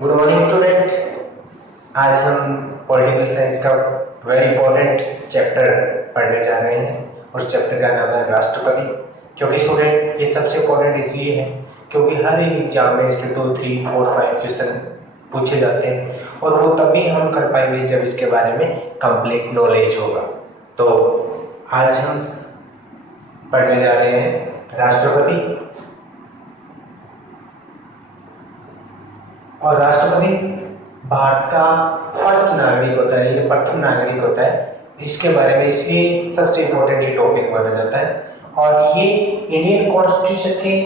Good morning student. आज हम political science का वेरी इंपॉर्टेंट चैप्टर पढ़ने जा रहे हैं और उस चैप्टर का नाम है राष्ट्रपति। क्योंकि स्टूडेंट ये सबसे इंपॉर्टेंट इसलिए है क्योंकि हर एक एग्जाम में इसके 2, 3, 4, 5 क्वेश्चन पूछे जाते हैं और वो तभी हम कर पाएंगे जब इसके बारे में कंप्लीट नॉलेज होगा। तो आज हम पढ़ने जा रहे हैं राष्ट्रपति। और राष्ट्रपति भारत का फर्स्ट नागरिक होता है, ये प्रथम नागरिक होता है। इसके बारे में इसलिए सबसे इम्पोर्टेंट ये टॉपिक माना जाता है और ये इंडियन कॉन्स्टिट्यूशन के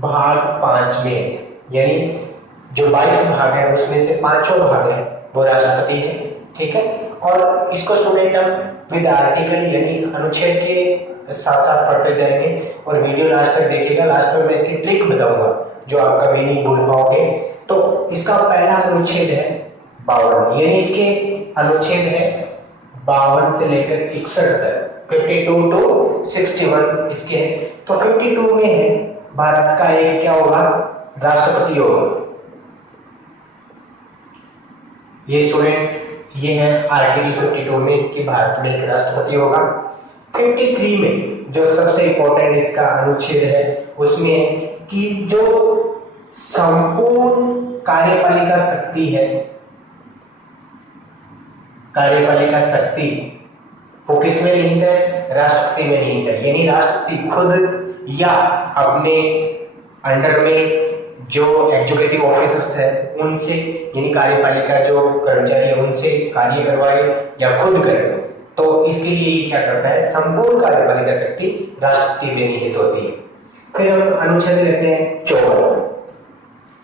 भाग 5 में है, यानी जो 22 भाग है उसमें से 5वां भाग है वो राष्ट्रपति है। ठीक है, और इसको स्टूडेंट हम विद आर्टिकल यानी अनुच्छेद के साथ साथ पढ़ते जाएंगे और वीडियो लास्ट तक देखिएगा। लास्ट में मैं इसकी ट्रिक बताऊंगा जो आप कभी नहीं भूल पाओगे। तो इसका पहला अनुच्छेद है 52, यानी इसके अनुच्छेद है 52 से लेकर 61 तक, 52 to 61 इसके हैं। तो 52 में है भारत का एक क्या होगा, राष्ट्रपति होगा। ये स्टूडेंट ये है आर्टिकल 52 में कि भारत में एक राष्ट्रपति होगा। 53 में जो सबसे इंपॉर्टेंट इसका अनुच्छेद है उसमें कि जो संपूर्ण कार्यपालिका शक्ति है, कार्यपालिका शक्ति वो किसमें निहित है, राष्ट्रपति में निहित है। यानी राष्ट्रपति खुद या अपने अंडर में जो एग्जीक्यूटिव ऑफिसर्स है उनसे, यानी कार्यपालिका जो कर्मचारी है उनसे कार्य करवाए या खुद करे। तो इसके लिए क्या करता है, संपूर्ण कार्यपालिका शक्ति राष्ट्रपति में निहित होती है। फिर हम अनुच्छेद लेते हैं 54।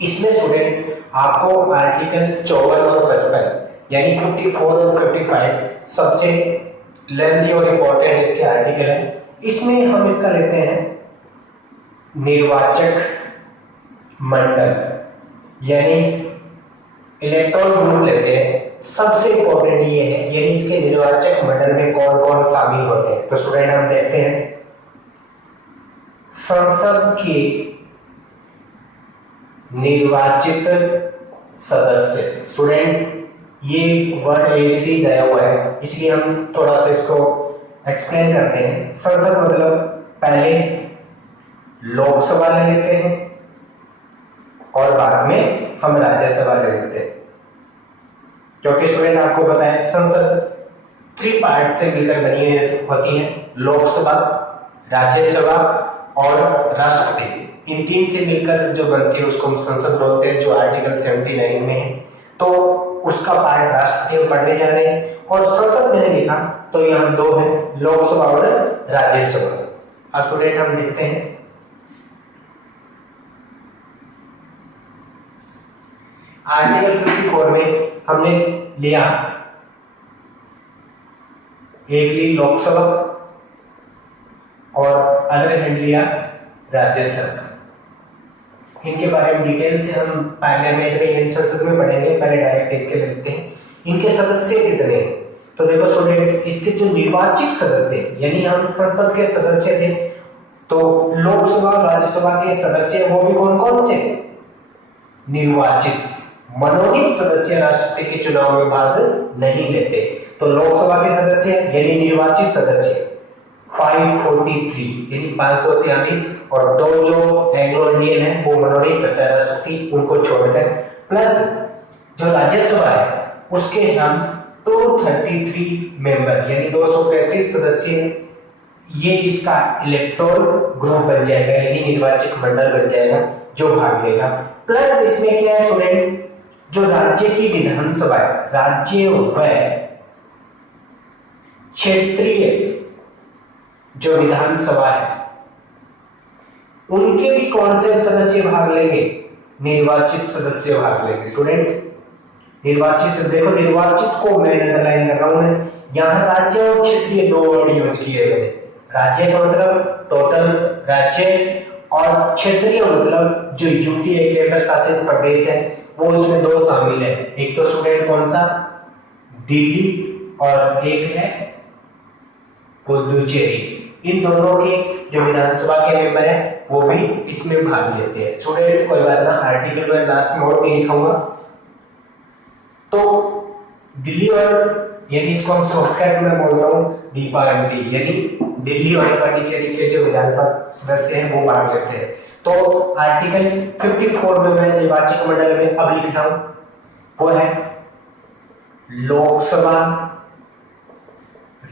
इसमें स्टूडेंट आपको आर्टिकल 54 और 55 यानी 54 और 55 सबसे लेंथी और इंपॉर्टेंट इसके आर्टिकल है। इसमें हम इसका लेते हैं निर्वाचक मंडल यानी इलेक्टोरल ग्रुप लेते हैं। सबसे इंपॉर्टेंट ये है, यानी इसके निर्वाचक मंडल में कौन कौन शामिल होते हैं। तो स्टूडेंट हम देखते हैं संसद के निर्वाचित सदस्य। स्टूडेंट ये वर्ड एज इट इज आया हुआ है इसलिए हम थोड़ा सा इसको एक्सप्लेन करते हैं। संसद मतलब पहले लोकसभा ले लेते हैं और बाद में हम राज्यसभा ले लेते हैं। क्योंकि स्टूडेंट आपको पता है संसद 3 पार्ट से मिलकर बनी हुई होती है, लोकसभा, राज्यसभा और राष्ट्रपति। इन 3 से मिलकर जो बनती है उसको हम संसद बोलते हैं, जो आर्टिकल 79 में है। तो उसका पार्ट राष्ट्रपति में पढ़ने जा रहे हैं। और संसद मैंने देखा तो यहाँ 2 है, लोकसभा और राज्यसभा। अब स्टूडेंट हम देखते हैं आर्टिकल 54 में हमने लिया एक ली लोकसभा और अदर हैंड लिया राज्यसभा। इनके बारे में डिटेल से हम पार्लियामेंट में संसद में पढ़ेंगे, पहले डायरेक्ट इसके लेते हैं। इनके सदस्य कितने हैं तो देखो स्टूडेंट, इसके जो निर्वाचित सदस्य यानी हम संसद के सदस्य थे तो लोकसभा राज्यसभा के सदस्य वो भी कौन कौन से, निर्वाचित। मनोनीत सदस्य राष्ट्रपति के चुनाव में भाग नहीं लेते। तो लोकसभा के सदस्य यानी निर्वाचित सदस्य 543 यानी 543 और 2 जो एंग्लो इंडियन है वो मनोनीत करता है राष्ट्रपति, उनको छोड़कर प्लस जो राज्यसभा है उसके हम 233 मेंबर यानी 233 सदस्य। ये इसका इलेक्टोरल ग्रुप बन जाएगा यानी निर्वाचक मंडल बन जाएगा जो भाग लेगा। प्लस इसमें क्या है स्टूडेंट, जो राज्य की विधानसभा है, राज्य व क्षेत्रीय जो विधानसभा है उनके भी कौन से सदस्य भाग लेंगे, निर्वाचित सदस्य भाग लेंगे। स्टूडेंट निर्वाचित, देखो निर्वाचित को मैं अंडरलाइन कर रहा हूं मैं, यहां राज्य और क्षेत्रीय 2 वर्ड यूज किए गए। राज्य का मतलब टोटल राज्य और क्षेत्रीय मतलब जो यूटी केंद्र शासित प्रदेश है वो उसमें 2 शामिल है। एक तो स्टूडेंट कौन सा, दिल्ली और एक है पुदुचेरी। इन दोनों के जो विधानसभा के मेंबर है वो भी इसमें भाग लेते हैं। स्टूडेंट कोई बात ना, आर्टिकल में लास्ट में और भी लिखा हुआ तो दिल्ली और यानी इसको हम शॉर्टकट में बोलता हूँ DPRD, यानी दिल्ली और पांडिचेरी के जो विधानसभा सदस्य हैं वो भाग लेते हैं। तो आर्टिकल 54 में मैं निर्वाचक मंडल में अब लिख रहा हूं, वो है लोकसभा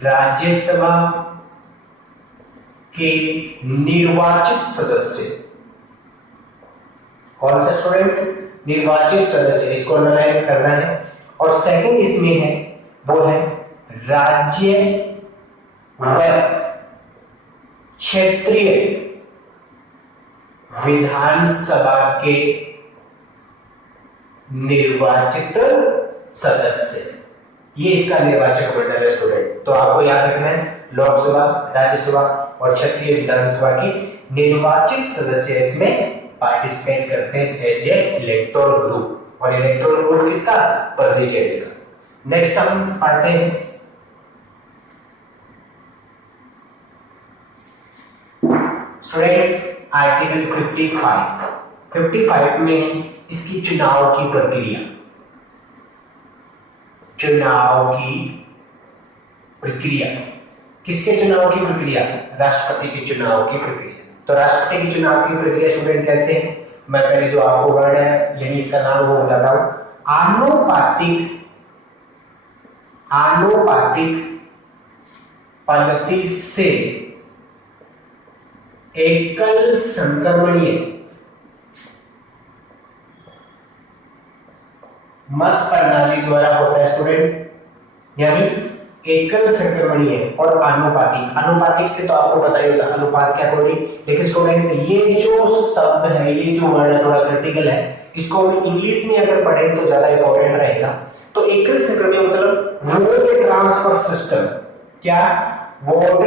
राज्यसभा के निर्वाचित सदस्य। कौन सा स्टूडेंट? निर्वाचित सदस्य, इसको अंडरलाइन करना है। और सेकंड इसमें है वो है राज्य व क्षेत्रीय विधानसभा के निर्वाचित सदस्य। ये इसका निर्वाचक मंडल है स्टूडेंट। तो आपको याद रखना है लोकसभा, राज्यसभा और क्षेत्रीय विधानसभा के निर्वाचित सदस्य इसमें पार्टिसिपेट करते हैं एज ए इलेक्टोरल ग्रुप। और इलेक्टोरल ग्रुप किसका? प्रेसिडेंट का। नेक्स्ट हम पढ़ते हैं स्टूडेंट आर्टिकल 55 में इसकी चुनाव की प्रक्रिया, चुनाव की प्रक्रिया। किसके चुनाव की प्रक्रिया? राष्ट्रपति के चुनाव की प्रक्रिया। तो राष्ट्रपति की चुनाव की प्रक्रिया स्टूडेंट कैसे है? मैं पहले जो आपको वर्ड है यानी इसका नाम वो बताता हूं। आनुपातिक पद्धति से एकल संक्रमणीय मत प्रणाली द्वारा होता है स्टूडेंट, यानी एकल संक्रमणीय और आनुपातिक। आनुपातिक से तो आपको पता ही होता है अनुपात के अकॉर्डिंग, लेकिन स्टूडेंट ये जो शब्द है, ये जो वर्ड है थोड़ा क्रिटिकल है, इसको हम इंग्लिश में अगर पढ़ें तो ज्यादा इंपॉर्टेंट रहेगा। तो एकल संक्रमणीय मतलब वोट ट्रांसफर सिस्टम। क्या? Vote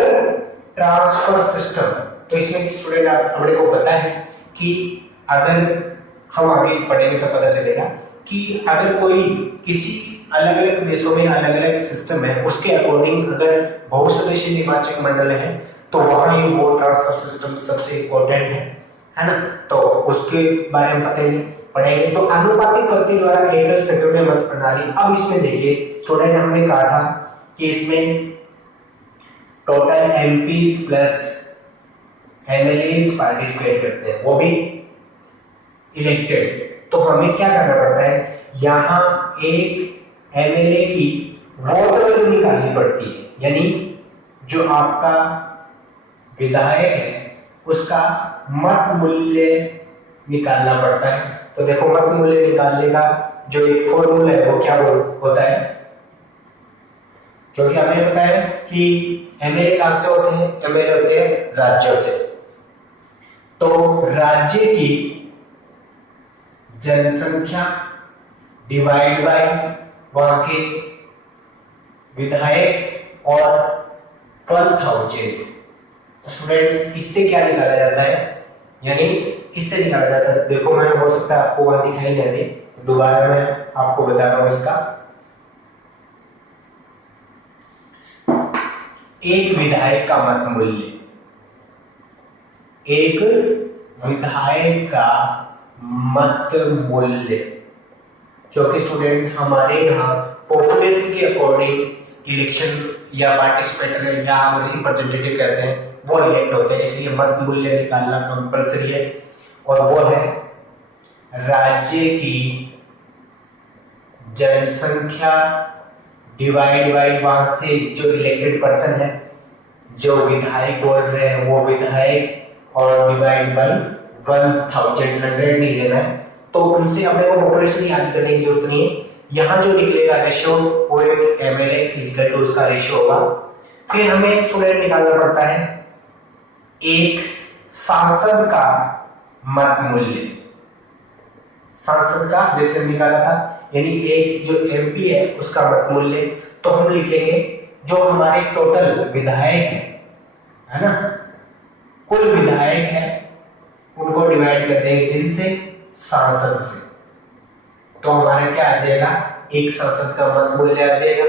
transfer system. तो इसमें स्टूडेंट अपने को पता है कि अगर हम आगे पढ़ेंगे तो पता चलेगा कि अगर कोई किसी अलग अलग देशों में अलग अलग सिस्टम है, उसके अकॉर्डिंग अगर बहुसदस्यीय निर्वाचक मंडल है तो वहां ये वोट ट्रांसफर सिस्टम सबसे इंपॉर्टेंट है ना। तो उसके बारे में पढ़ेंगे। तो आनुपातिक पद्धति द्वारा एकल संक्रमणीय मत प्रणाली। अब इसमें देखिए स्टूडेंट, हमने कहा था कि इसमें total MPs plus MLAs participate करते हैं, वो भी इलेक्टेड। तो हमें क्या करना पड़ता है, यहाँ एक एमएलए की वोट वैल्यू निकालनी पड़ती है, यानी जो आपका विधायक है उसका मत मूल्य निकालना पड़ता है। तो देखो मत मूल्य निकालने का जो एक फॉर्मूला है वो क्या होता है, क्योंकि हमें पता है कि एमएलए कहां से होते हैं? एमएलए होते हैं राज्यों से। तो राज्य की जनसंख्या डिवाइड बाय वहां के विधायक और 1000। तो स्टूडेंट इससे क्या निकाला जाता है, यानी इससे निकाला जाता है। देखो मैं हो सकता है आपको वहां दिखाई नहीं दे, दोबारा मैं आपको बता रहा हूं इसका। एक विधायक का मत मूल्य, एक विधायक का मत मूल्य, क्योंकि स्टूडेंट हमारे यहाँ पॉपुलेशन के अकॉर्डिंग इलेक्शन या पार्टिसिपेटर या रिप्रेजेंटेटिव कहते हैं वो इलेक्ट होते हैं, इसलिए मत मूल्य निकालना कंपलसरी है। और वो है राज्य की जनसंख्या डिवाइड बाय वहां से जो इलेक्टेड पर्सन है, जो विधायक बोल रहे हैं वो विधायक, और डिवाइड बाय 1000, 100 नहीं लेना है। तो उनसे हमें वो पॉपुलेशन याद करने की जरूरत नहीं है। यहाँ जो निकलेगा रेशियो वो एक एमएलए इक्वल टू उसका रेशियो होगा। फिर हमें स्टूडेंट निकालना पड़ता है एक सांसद का मत मूल्य। सांसद का जैसे निकाला था, यानी एक जो एमपी है उसका मत मूल्य। तो हम लिखेंगे जो हमारे टोटल विधायक है ना, कुल विधायक है, उनको डिवाइड कर देंगे किन से? सांसद से। तो हमारा क्या आ जाएगा? एक सांसद का मत मूल्य आ जाएगा।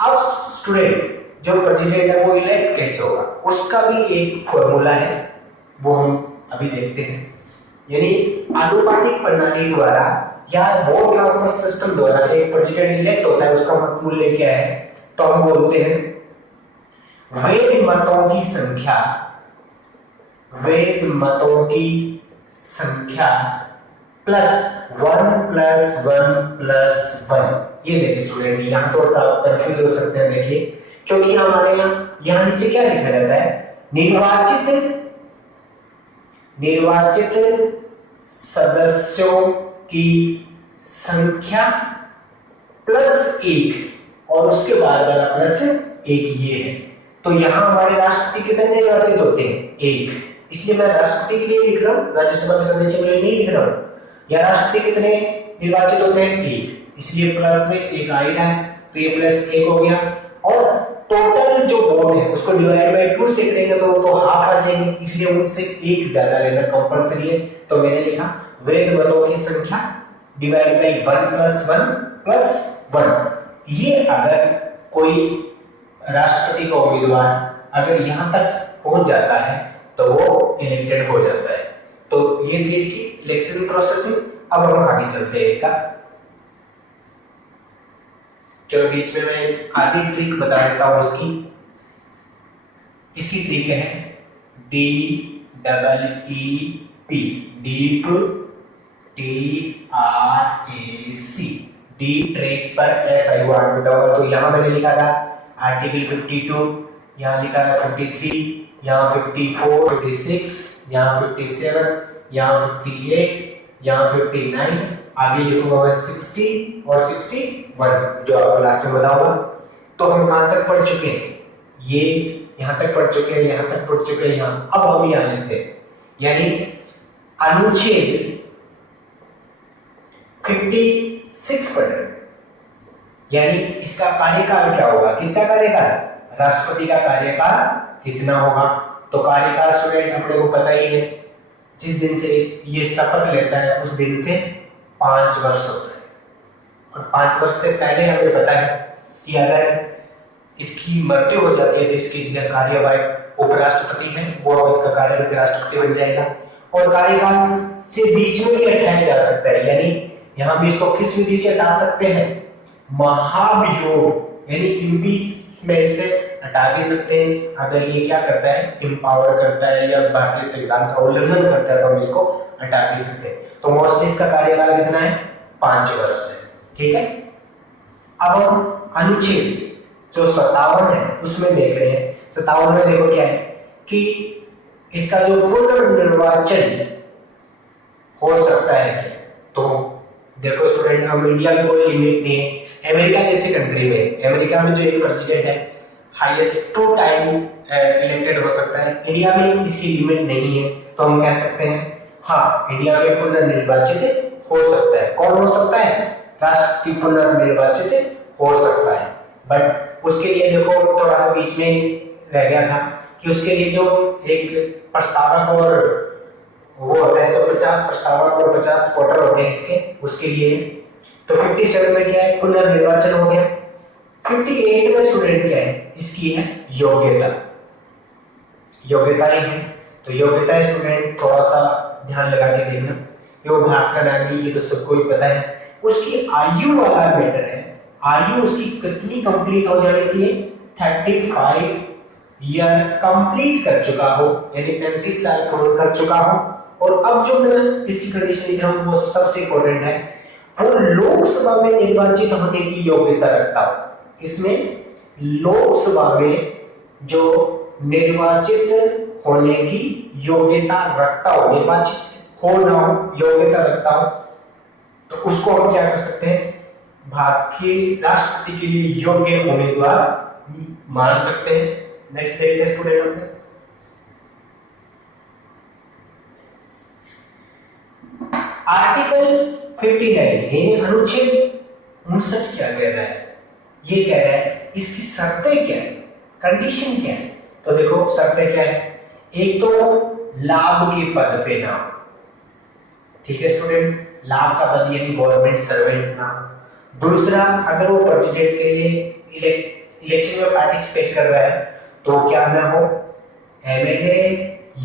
अब स्टूडेंट जो प्रेसिडेंट है वो इलेक्ट कैसे होगा, उसका भी एक फॉर्मूला है, वो हम अभी देखते हैं। यानी आनुपातिक प्रणाली द्वारा या वोट ट्रांसफर सिस्टम द्वारा एक प्रेसिडेंट इलेक्ट होता है, उसका मत मूल्य क्या है, तो हम बोलते हैं वैध मतों की संख्या, वैध मतों की संख्या +1+1+1। ये देखिए स्टूडेंट, यहां थोड़ा सा कंफ्यूज हो सकते हैं, देखिए क्योंकि हमारे यहाँ नीचे क्या लिखा रहता है, निर्वाचित सदस्यों की संख्या +1 और उसके बाद वाला +1 ये है। तो यहां हमारे राष्ट्रपति कितने निर्वाचित होते हैं, 1, इसलिए मैं राष्ट्रपति के लिए लिख रहा हूं, राज्यसभा के सदस्यों के लिए नहीं लिख रहा हूं। या राष्ट्रपति कितने निर्वाचित होते हैं, 1, इसलिए प्लस में 1 आ ही रहा है, तो ये +1 हो गया। और टोटल जो वोट है उसको डिवाइड बाय 2 से करेंगे तो वो तो हाफ आ जाएंगे, इसलिए उनसे 1 ज्यादा लेना कंपलसरी है। तो मैंने लिखा वैध मतों की संख्या डिवाइड बाय 1+1+1। ये अगर कोई राष्ट्रपति का उम्मीदवार अगर यहां तक पहुंच जाता है तो वो इलेक्टेड हो जाता है। तो ये थी इसकी इलेक्शन प्रोसेसिंग। अब हम आगे चलते हैं इसका। चलो बीच में मैं आधी ट्रिक बता देता हूं इसकी ट्रिक है DEEP, deep TRAC, D track पर SI वर्ड बताऊंगा। तो यहां मैंने लिखा था आर्टिकल 52, यहां लिखा था 53, यहां 54, 56, यहां 57, यहां 58, यहां 59, आगे लिखूंगा मैं 60 और 61 जो आपको लास्ट में बताऊंगा। तो हम कहां तक पढ़ चुके हैं, ये यहां तक पढ़ चुके हैं, यहां तक पढ़ चुके हैं यहां। अब हम यहां लेते हैं, यानी अनुच्छेद 56 पढ़ रहे हैं, यानी इसका कार्यकाल क्या होगा, किसका कार्यकाल, राष्ट्रपति का कार्यकाल कितना होगा। तो कार्यकाल स्टूडेंट अपने को पता ही है, जिस दिन से ये शपथ लेता है उस दिन से 5 वर्ष होता है। और 5 वर्ष से पहले हमें पता है कि अगर इसकी मृत्यु हो जाती है तो इसकी जो कार्यवाहक उपराष्ट्रपति है वो इसका कार्यवाहक राष्ट्रपति बन जाएगा। और कार्यकाल से बीच में भी हटाया जा सकता है, यानी यहां भी इसको किस विधि से हटा सकते हैं, महाभियोग यानी इम्पीचमेंट से हटा भी सकते हैं। अगर ये क्या करता है, एम्पावर करता है या भारतीय संविधान का उल्लंघन करता है तो हम इसको हटा भी सकते हैं। तो मोस्टली इसका कार्यकाल कितना है, 5 वर्ष है। ठीक है, अब हम अनुच्छेद जो 57 है उसमें देख रहे हैं। 57 में देखो क्या है कि इसका जो पुनर्निर्वाचन हो सकता है, तो देखो स्टूडेंट हम इंडिया में कोई लिमिट नहीं है। अमेरिका जैसी कंट्री में, अमेरिका में जो एक प्रेसिडेंट है हाईएस्ट 2 टाइम इलेक्टेड हो सकता है, इंडिया में इसकी लिमिट नहीं है। तो हम कह सकते हैं हाँ, इंडिया में पुनर्निर्वाचित हो सकता है। कौन हो सकता है, राष्ट्रपति पुनर्निर्वाचित हो सकता है। बट उसके लिए देखो थोड़ा सा बीच में रह गया था कि उसके लिए जो एक प्रस्तावक और वो होता है, तो 50 प्रस्तावक और 50 वोटर होते हैं इसके, उसके लिए। तो 57 में क्या है, पुनर्निर्वाचन हो गया। 58 में स्टूडेंट क्या है, इसकी है योग्यता, योग्यताएं हैं। तो योग्यताएं स्टूडेंट थोड़ा सा ध्यान लगा के देखना, ये वो भारत का नागरिक, ये तो सबको ही पता है। उसकी आयु वाला मैटर है, आयु उसकी कितनी कंप्लीट हो जानी चाहिए, 35 ईयर कंप्लीट कर चुका हो, यानी 35 साल पूर्ण कर चुका हो। और अब जो मैं इसकी कंडीशन लिख रहा हूं वो सबसे इंपॉर्टेंट है, वो लोकसभा में निर्वाचित होने की योग्यता रखता हो। इसमें लोकसभा में जो निर्वाचित होने की योग्यता रखता हो, निर्वाचित हो ना हो योग्यता रखता हो, तो उसको हम क्या कर सकते हैं, भारत के राष्ट्रपति के लिए योग्य उम्मीदवार मान सकते हैं। नेक्स्ट देखते हैं स्टूडेंट अपने आर्टिकल 59 अनुच्छेद 59 क्या कह रहा है, ये कह रहा है इसकी शर्तें क्या है, कंडीशन क्या है। तो देखो शर्तें क्या है, एक तो लाभ के पद पे ना हो, ठीक है स्टूडेंट, लाभ का पद यानी गवर्नमेंट सर्वेंट ना हो। दूसरा, अगर वो प्रेसिडेंट के लिए इलेक्शन में पार्टिसिपेट कर रहा है तो क्या ना हो, एमएलए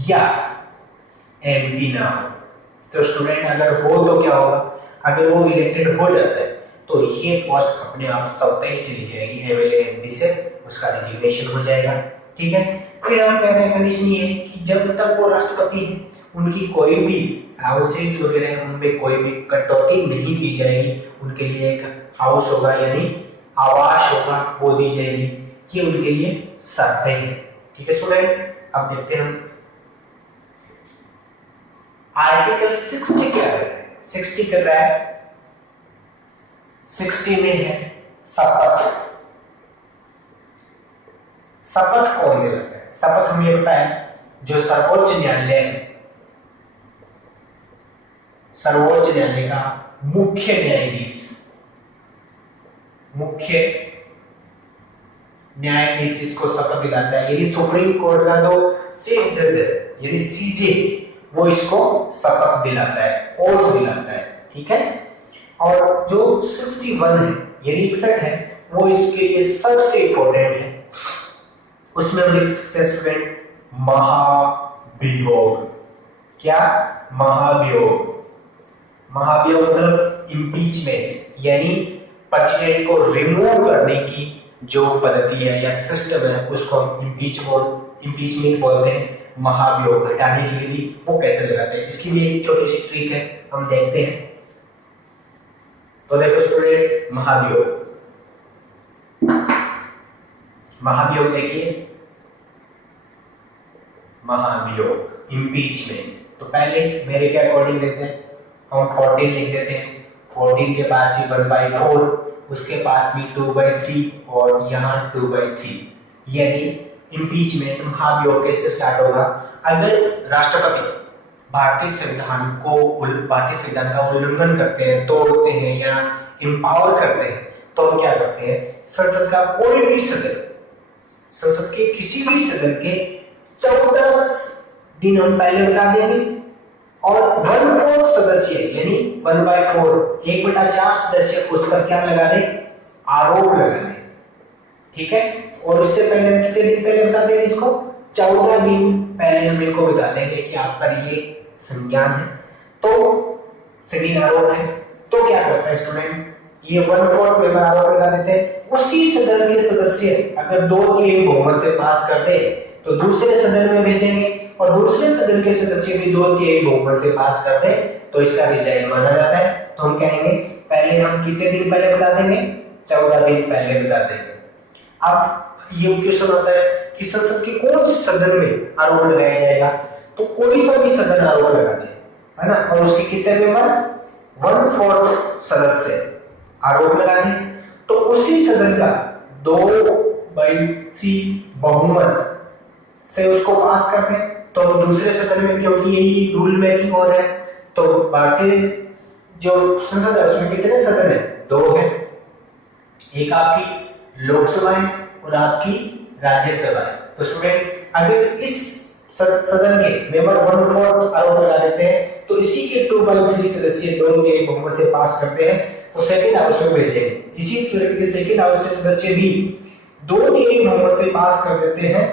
या एमपी ना हो। तो स्टूडेंट अगर हो तो क्या होगा, अगर वो इलेक्टेड हो जाता है तो ये पोस्ट अपने आप स्वतः ही चली जाएगी एमएलए से, उसका रिजिग्नेशन हो जाएगा। ठीक है, फिर हम कह रहे हैं कंडीशन ये है कि जब तक वो राष्ट्रपति है उनकी कोई भी हाउसेज वगैरह उनमें कोई भी कटौती नहीं की जाएगी, उनके लिए एक हाउस होगा यानी आवास होगा वो दी जाएगी, ये उनके लिए शर्तें हैं। ठीक है स्टूडेंट, अब देखते हैं हम आर्टिकल 60 क्या है। 60 कर रहा है, 60 में है शपथ। शपथ कौन दिलाता है? शपथ हमें पता है जो सर्वोच्च न्यायालय है, सर्वोच्च न्यायालय का मुख्य न्यायाधीश, मुख्य न्यायाधीश इसको शपथ दिलाता है, यानी सुप्रीम कोर्ट का जो चीफ जज है यानी सीजे वो इसको शपथ दिलाता है, ओथ दिलाता है। ठीक है, और जो 61 है यानी 61 है वो इसके लिए सबसे इंपॉर्टेंट है। उसमें हम लिख सकते हैं स्टूडेंट महाभियोग। क्या? महाभियोग। महाभियोग मतलब इम्पीचमेंट, यानी प्रेसिडेंट को रिमूव करने की जो पद्धति है या सिस्टम है उसको हम इम्पीचमेंट बोलते हैं। महाभियोग हटाने की विधि वो कैसे लगाते हैं, इसकी भी एक छोटी सी ट्रिक है, हम देखते हैं। तो देखो स्टूडेंट, महाभियोग देखिए, महाभियोग इम्पीचमेंट। तो पहले मेरे के अकॉर्डिंग देते हैं, हम 14 लिख देते हैं, 14 के पास ही 1/4, उसके पास भी 2/3 और यहाँ 2/3, यानी इम्पीचमेंट महाभियोग कैसे स्टार्ट होगा? अगर राष्ट्रपति भारतीय संविधान का उल्लंघन करते हैं, तोड़ते हैं या इम्पावर करते हैं, तो हम क्या करते हैं? संसद का कोई भी सदन, संसद के किसी भी सदन के 14 दिन हम पहले बता देंगे और 1/4 सदस्य यानी 1/4 1/4 सदस्य उस पर क्या लगा दे? आरोप लगा दे। ठीक है, और उससे पहले हम कितने दिन पहले बता देंगे इसको? 14 दिन पहले हम इनको बता देंगे कि आप पर ये संज्ञान है, तो संगीन आरोप है। तो क्या करता है स्टूडेंट? ये 1/4 पेपर आरोप लगा देते हैं। उसी सदन के सदस्य अगर 2/3 बहुमत से पास करते तो दूसरे सदन में भेजेंगे और दूसरे सदन के सदस्य भी 2/3 बहुमत से पास करते तो इसका रिजाइन माना जाता है। तो हम कहेंगे पहले हम कितने दिन पहले बता देंगे? 14 दिन पहले बता देंगे। अब ये क्वेश्चन होता है कि संसद के कौन से सदन में आरोप लगाया जाएगा? तो कोई सा भी सदन आरोप लगा दे, है ना, और उसके कितने मेंबर? 1/4 सदस्य आरोप लगा दे, तो उसी सदन का 2/3 बहुमत से उसको पास करते हैं। तो दूसरे सदन में, क्योंकि यही रूल मेकिंग हो रहा है, तो भारतीय जो संसद है उसमें कितने सदन है? 2 है, एक आपकी लोकसभा है और आपकी राज्यसभा है। तो स्टूडेंट अगर इस सदन के मेंबर 1/4 आरोप लगा देते हैं तो इसी के 2/3 सदस्य 2/3 बहुमत से पास करते हैं तो सेकंड हाउस में भेजेंगे। इसी तरह के सेकंड हाउस के सदस्य भी 2/3 बहुमत से पास कर देते हैं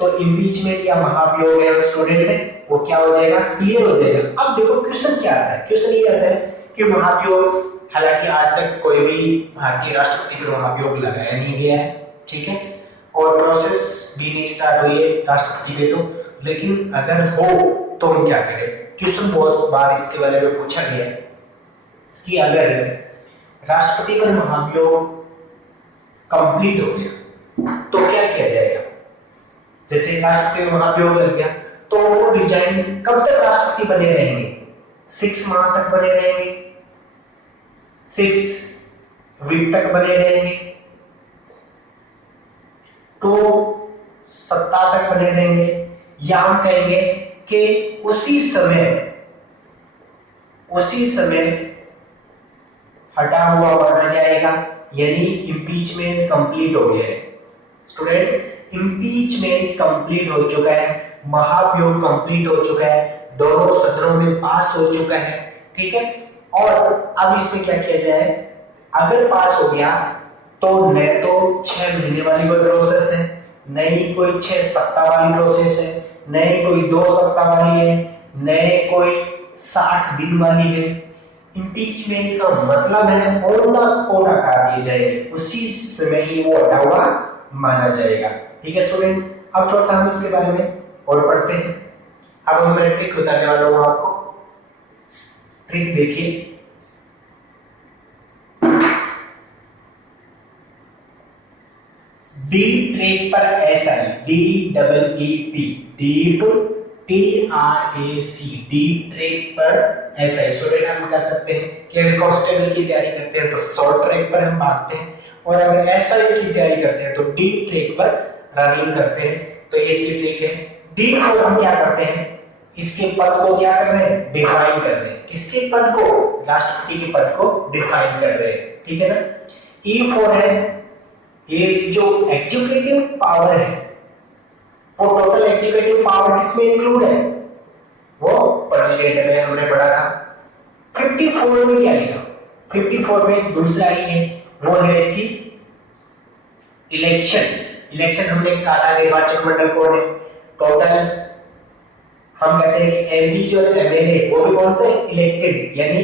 तो इम्पीचमेंट या महाभियोग है स्टूडेंट है वो क्या हो जाएगा? क्लियर हो जाएगा। अब देखो क्वेश्चन क्या आता है? क्वेश्चन ये आता है कि महाभियोग, हालांकि आज तक कोई भी भारतीय राष्ट्रपति पर महाभियोग लगाया नहीं गया है, ठीक है, और प्रोसेस भी नहीं स्टार्ट हुई है राष्ट्रपति पे, तो लेकिन अगर हो तो हम क्या करें? क्वेश्चन बहुत बार इसके बारे में पूछा गया है कि अगर राष्ट्रपति पर महाभियोग कंप्लीट हो गया तो क्या किया जाएगा? जैसे राष्ट्रपति पर महाभियोग लग गया तो वो रिजाइन, कब तक राष्ट्रपति बने रहेंगे? 6 माह तक बने रहेंगे, 6 वीक तक बने रहेंगे, 2 सप्ताह तक बने रहेंगे, या हम कहेंगे कि उसी समय हटा हुआ माना जाएगा, यानी इंपीचमेंट कंप्लीट हो गया है। स्टूडेंट इंपीचमेंट कंप्लीट हो चुका है, महाभियोग कंप्लीट हो चुका है, दोनों सदनों में पास हो चुका है, ठीक है। और अब इसमें क्या किया जाए? अगर पास हो गया तो न तो 6 महीने वाली कोई प्रोसेस है, नहीं कोई 6 सप्ताह वाली प्रोसेस है, नहीं कोई 2 सप्ताह वाली है, नहीं कोई 60 दिन वाली है। इम्पीचमेंट का मतलब है ऑन द स्पॉट हटा दिए जाएंगे, उसी समय ही वो हटा हुआ माना जाएगा। ठीक है स्टूडेंट, अब थोड़ा सा हम इसके बारे में और पढ़ते हैं। अब मैं ट्रिक बताने वाला हूं आपको। ट्रिक देखिए, डी ट्रेक पर S I, DEEP, deep TRAC, D trek पर एस आई। स्टूडेंट हम कर सकते हैं कि अगर कांस्टेबल की तैयारी करते हैं तो शॉर्ट ट्रैक पर हम भागते हैं, और अगर SI की तैयारी करते हैं तो डी ट्रेक पर रनिंग करते हैं। तो ये इसकी ट्रिक है। डी फोर हम क्या करते हैं, इसके पद को क्या कर रहे हैं, डिफाइन कर रहे हैं। किसके पद को, राष्ट्रपति के पद को डिफाइन कर रहे हैं। ठीक है ना। E4 है, ये जो एग्जीक्यूटिव पावर है, वो टोटल एग्जीक्यूटिव पावर किसमें इंक्लूड है, वो प्रेसिडेंट में हमने पढ़ा था। 54 में क्या लिखा, 54 में दूसरा ही है, वो है इसकी इलेक्शन। इलेक्शन हमने कहा था निर्वाचन मंडल कौन है, टोटल हम कहते हैं कि एमपी जो एमएलए वो भी कौन से इलेक्टेड, यानी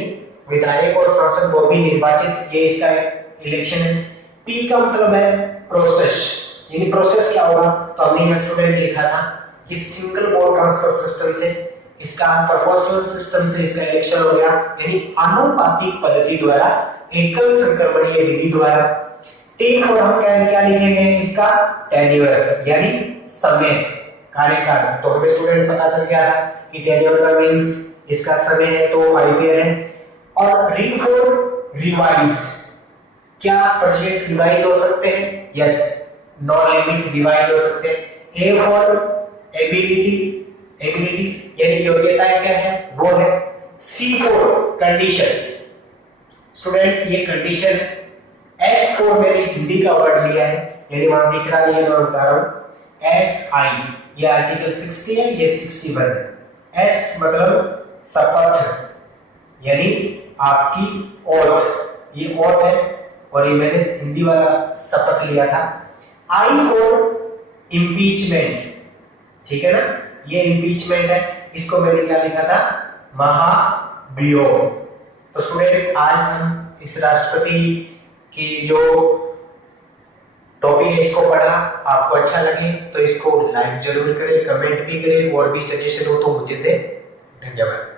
विधायक और सांसद वो भी निर्वाचित, ये इसका इलेक्शन है। पी का मतलब है प्रोसेस, यानी प्रोसेस क्या होगा, तो हमने यहाँ स्टूडेंट लिखा था कि सिंगल वोट ट्रांसफर सिस्टम से इसका प्रोपोर्शनल सिस्टम से इसका इलेक्शन हो गया, यानी आनुपातिक पद्धति द्वारा, एकल संक्रमणीय विधि द्वारा। टी फोर हम क्या लिखेंगे, इसका टेन्योर यानी समय, कार्यकाल। तो हमें स्टूडेंट पता चल गया था कि टेन्योर का मींस इसका समय है तो 5 ईयर है। और रिफोर रिवाइज, क्या प्रेसिडेंट रिवाइज हो सकते हैं, यस, नॉन लिमिट रिवाइज हो सकते हैं। ए फॉर एबिलिटी, एबिलिटी यानी योग्यता क्या है, वो है। सी फॉर कंडीशन, स्टूडेंट ये कंडीशन है। एस फोर मैंने हिंदी का वर्ड लिया है, यानी वहां दिख रहा है, ये मैं बता रहा हूं, एस आई, ये आर्टिकल 60 है, ये 61 है। एस मतलब शपथ, यानी आपकी ओथ, ये ओथ है, और ये मैंने हिंदी वाला शपथ लिया था। आई फॉर इम्पीचमेंट, ठीक है ना, ये इम्पीचमेंट है, इसको मैंने क्या लिखा था, महाभियोग। तो स्टूडेंट आज हम इस राष्ट्रपति की जो टॉपिक है इसको पढ़ा, आपको अच्छा लगे तो इसको लाइक जरूर करें, कमेंट भी करें, और भी सजेशन हो तो मुझे दें। धन्यवाद।